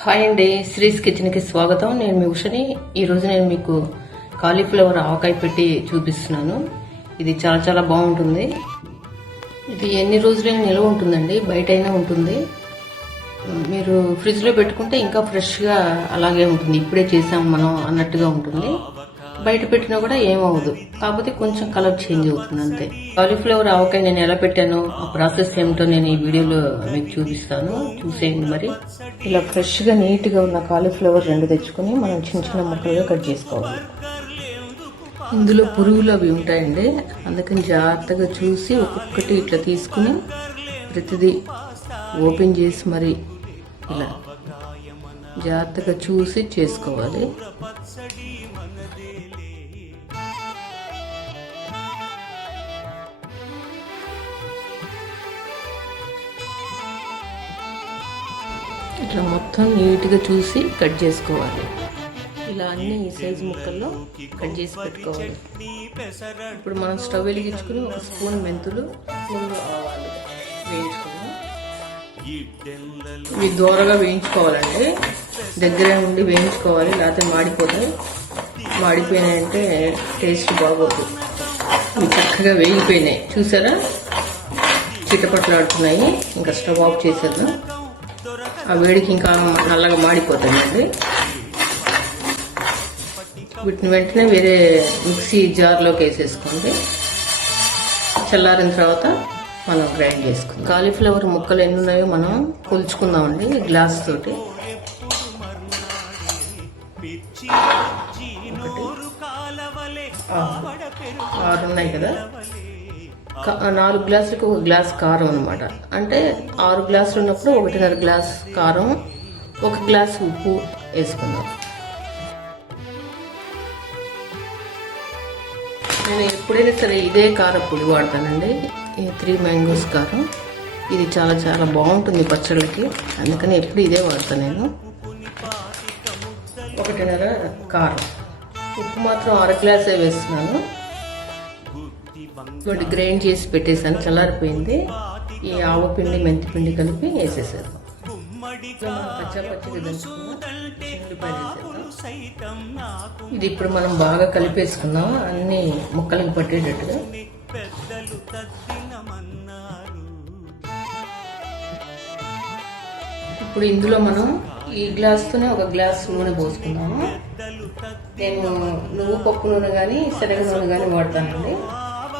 Hi అండి శ్రీస్ కిచెన్కి స్వాగతం. నేను మీ ఉషని. ఈరోజు నేను మీకు కాలీఫ్లవర్ ఆవకాయ పెట్టి చూపిస్తున్నాను. ఇది చాలా చాలా బాగుంటుంది. ఇది ఎన్ని రోజులైనా నిల్వ ఉంటుందండి బయటైనా ఉంటుంది. మీరు ఫ్రిడ్జ్లో పెట్టుకుంటే ఇంకా ఫ్రెష్గా అలాగే ఉంటుంది. ఇప్పుడే చేసాం మనం అన్నట్టుగా ఉంటుంది. బయట పెట్టినా కూడా ఏమవ్వదు. కాకపోతే కొంచెం కలర్ చేంజ్ అవుతుంది అంతే. కాలీఫ్లవర్ ఆవకాయ నేను ఎలా పెట్టానో ఆ ప్రాసెస్ ఏమిటో నేను ఈ వీడియోలో మీకు చూపిస్తాను. చూసేయండి మరి. ఇలా ఫ్రెష్గా నీట్గా ఉన్న కాలీఫ్లవర్ రెండు తెచ్చుకొని మనం చిన్న చిన్న ముక్కలుగా కట్ చేసుకోవాలి. ఇందులో పురుగులు అవి ఉంటాయండి. అందుకని జాగ్రత్తగా చూసి ఒక్కొక్కటి ఇట్లా తీసుకుని ప్రతిదీ ఓపెన్ చేసి మరి ఇలా జాగ్రత్తగా చూసి చేసుకోవాలి. ఇట్లా మొత్తం నీట్గా చూసి కట్ చేసుకోవాలి. ఇలా అన్ని ఈ సైజు ముక్కల్లో కట్ చేసి పెట్టుకోవాలి. ఇప్పుడు మనం స్టవ్ వెలిగించుకుని ఒక స్పూన్ మెంతులు స్పూన్ ఆవాలు ఇవి దూరగా వేయించుకోవాలండి. దగ్గర ఉండి వేయించుకోవాలి లేకపోతే మాడిపోతాయి. మాడిపోయినాయంటే టేస్ట్ బాగోదు. ఇవి చక్కగా వేగిపోయినాయి. చూసారా? చిట్టపట్లాడుతున్నాయి ఇంకా స్టవ్ ఆఫ్ చేసేద్దాం. ఆ వేడికి ఇంకా నల్లగా మాడిపోతాయండి. వీటిని వెంటనే వేరే మిక్సీ జార్లోకి వేసేసుకోండి. చల్లారిన తర్వాత మనం గ్రైండ్ చేసుకుందాం. కాలీఫ్లవర్ ముక్కలు ఎన్ని ఉన్నాయో మనం కొలుచుకుందామండి గ్లాస్ తోటి. ఆరు. ఉన్నాయి కదా? నాలుగు గ్లాసులకు ఒక గ్లాస్ కారం అనమాట అంటే ఆరు గ్లాసులు ఉన్నప్పుడు ఒకటిన్నర గ్లాస్ కారం ఒక గ్లాస్ ఉప్పు వేసుకుందాం. నేను ఎప్పుడైనా సరే ఇదే కారం పొడి వాడతానండి. ఈ త్రీ మ్యాంగోస్ కారం. ఇది చాలా చాలా బాగుంటుంది పచ్చళ్ళకి. అందుకని ఎప్పుడు ఇదే వాడతాను నేను. ఒకటిన్నర కారం. ఉప్పు మాత్రం అర గ్లాసే వేస్తున్నాను. ఇటువంటి గ్రైండ్ చేసి పెట్టేసాను చల్లారిపోయింది. ఈ ఆవు పిండి మెంతి పిండి కలిపి వేసేసాను ఇది ఇప్పుడు మనం బాగా కలిపేసుకుందాం అన్ని ముక్కలకు పట్టేటట్టుగా? ఇప్పుడు ఇందులో మనం ఈ గ్లాస్తోనే ఒక గ్లాస్ నూనె పోసుకుందాము? నేను నువ్వు పప్పు నూనె కానీ శనగ నూనె కానీ వాడతానండి.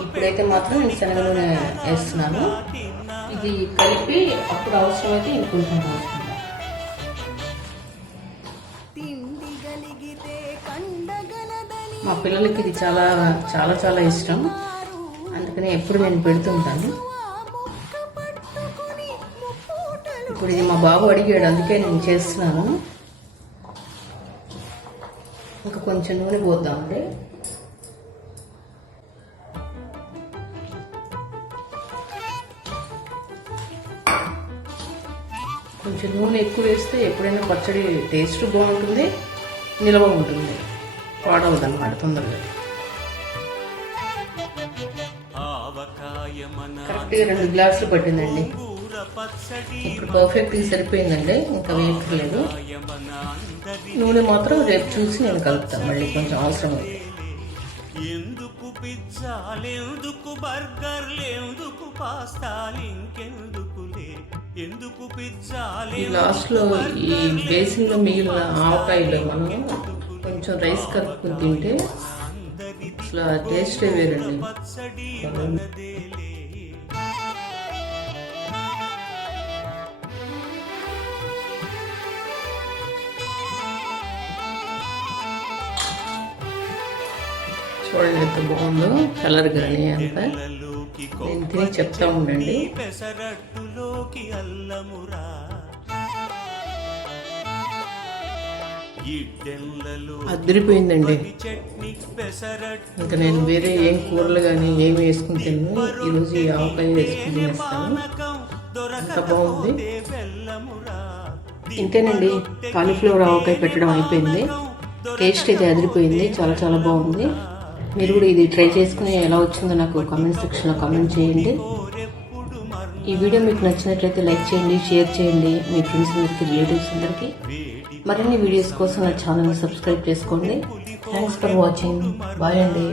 ఇప్పుడైతే మాత్రం నేను శనగ నూనె వేస్తున్నాను. ఇది కలిపి అప్పుడు అవసరమైతే ఇంకొంచెం మా పిల్లలకి ఇది చాలా చాలా చాలా ఇష్టం. అందుకని ఎప్పుడు నేను పెడుతుంటాను. ఇప్పుడు ఇది మా బాబు అడిగాడు అందుకే నేను చేస్తున్నాను. ఇంకా కొంచెం నూనె పోద్దామండి. కొంచెం నూనె ఎక్కువ వేస్తే ఎప్పుడైనా పచ్చడి టేస్ట్ బాగుంటుంది. నిల్వ ఉంటుంది. పాడవదు అనమాట తొందరగా కరెక్ట్గా రెండు గ్లాసులు పట్టిందండి. ఇప్పుడు పర్ఫెక్ట్గా సరిపోయిందండి. ఇంకా వేయక్కర్లేదు. నూనె మాత్రం రేపు చూసి నేను కలుపుతాను మళ్ళీ కొంచెం అవసరం ఎందుకు పిజ్జాలెందుకు బర్గర్లెందుకు పాస్తాలు ఇంకెందుకులే ఈ లాస్ట్లో ఈ బేసిన్లో మిగిలిన ఆవకాయలో మనం కొంచెం రైస్ కలుపుకొని తింటే అసలు టేస్టే వేరండి. చూడండి ఎంత బాగుందో కలర్ కానీ అంత. నేను తిని చెప్తా ఉండండి. పెసరట్టులోకి అల్లమురా అదిరిపోయిందండి. చట్నీ పెసరట్టు ఇంకా నేను వేరే ఏం కూరలు కానీ ఏమి వేసుకుని తిన్నాను ఈరోజు ఈ ఆవకాయ వేసుకుని తినేస్తాను ఎంత బాగుంది. ఇంతేనండి కాలీఫ్లవర్ ఆవకాయ పెట్టడం అయిపోయింది. టేస్ట్ అయితే అదిరిపోయింది. చాలా చాలా బాగుంది. మీరు కూడా ఇది ట్రై చేసుకుని ఎలా వచ్చిందో నాకు కామెంట్ సెక్షన్లో కామెంట్ చేయండి. ఈ వీడియో మీకు నచ్చినట్లయితే లైక్ చేయండి షేర్ చేయండి. మీ ఫ్రెండ్స్ అందరికి రిలేటివ్స్ అందరికీ. మరిన్ని వీడియోస్ కోసం నా ఛానల్ని సబ్స్క్రైబ్ చేసుకోండి. థ్యాంక్స్ ఫర్ వాచింగ్ బాయ్ అండి.